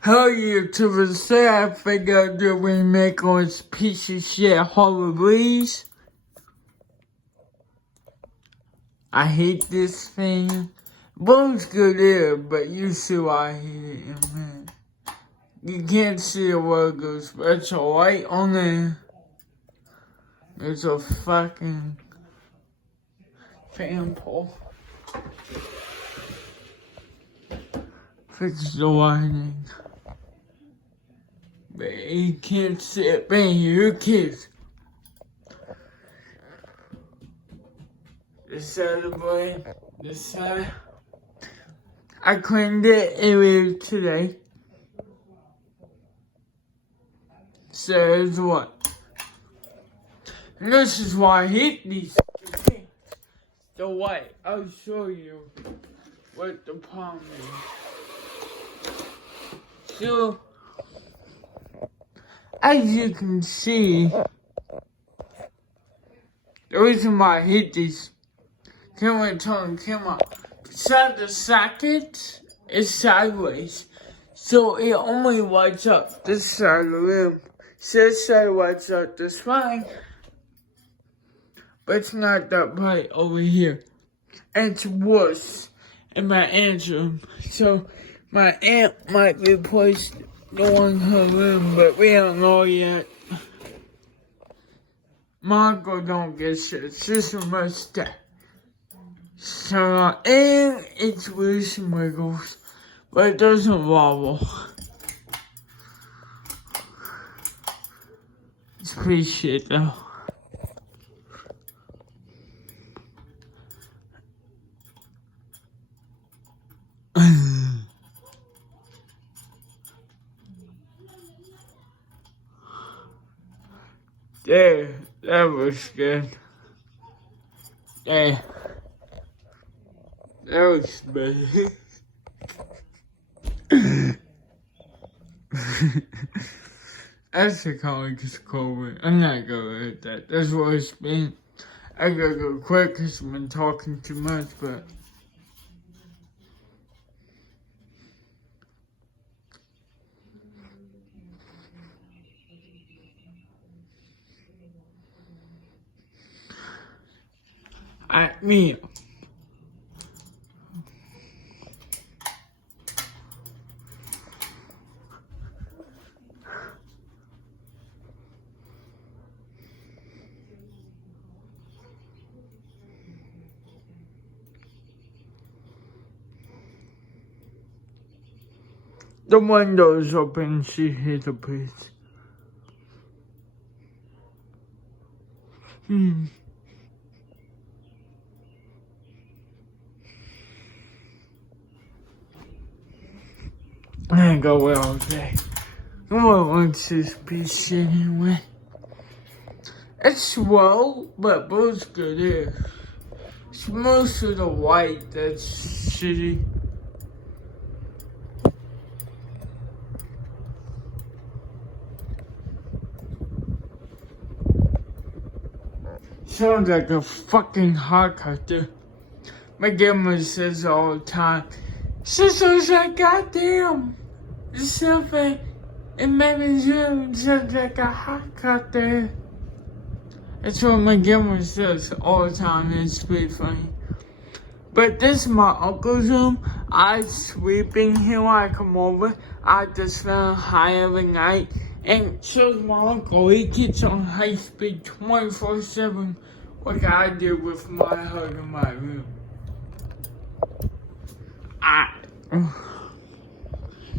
Hell you to the side, I figured that we make on this piece of shit Hollow Breeze. I hate this thing. Bone's good there, but you see why I hate it in a minute. You can't see the logos, but it's a light on there. There's a fucking fan pole. Fix the lighting. But you can't see it being your kids. This side of the blade, this side. I cleaned it earlier today. Says what? And this is why I hate these things. The white. I'll show you what the problem is. So, as you can see, the reason why I hate these camera tone camera beside the socket is sideways. So it only lights up this side of the room. So this side lights up the spine. But it's not that bright over here. And it's worse in my aunt's room. So my aunt might replace the one in her room, but we don't know yet. My uncle don't get shit. It's just a mustache. So, and it's loose and wiggles, but it doesn't wobble. It's pretty shit though. There, that was good. There. That was better. That's the comic's COVID. I'm not gonna hit that. That's what it's been. I gotta go quick because I've been talking too much, but. Me. The window's open, she hears the breeze. I go well all day. No one wants this piece anyway. It's slow, but both good is. It's most of the white that's shitty. Sounds like a fucking hot cutter. My grandma says all the time, Sister's like, goddamn, there's something in Megan's room sounds like a hot cutter. That's what my grandma says all the time, and it's pretty funny. But this is my uncle's room. I sleep in here when I come over. I just spend high every night. And so's my uncle. He gets on high speed 24/7 like I do with my hug in my room.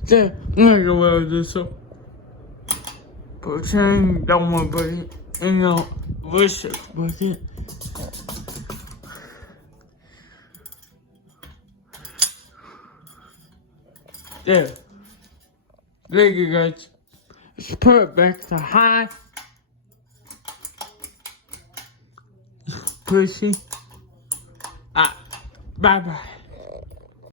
So, I'm gonna go wear this up. Pretend don't want to put it in a worship bucket. There. There you guys. Let's put it back to high. Pussy. Bye bye.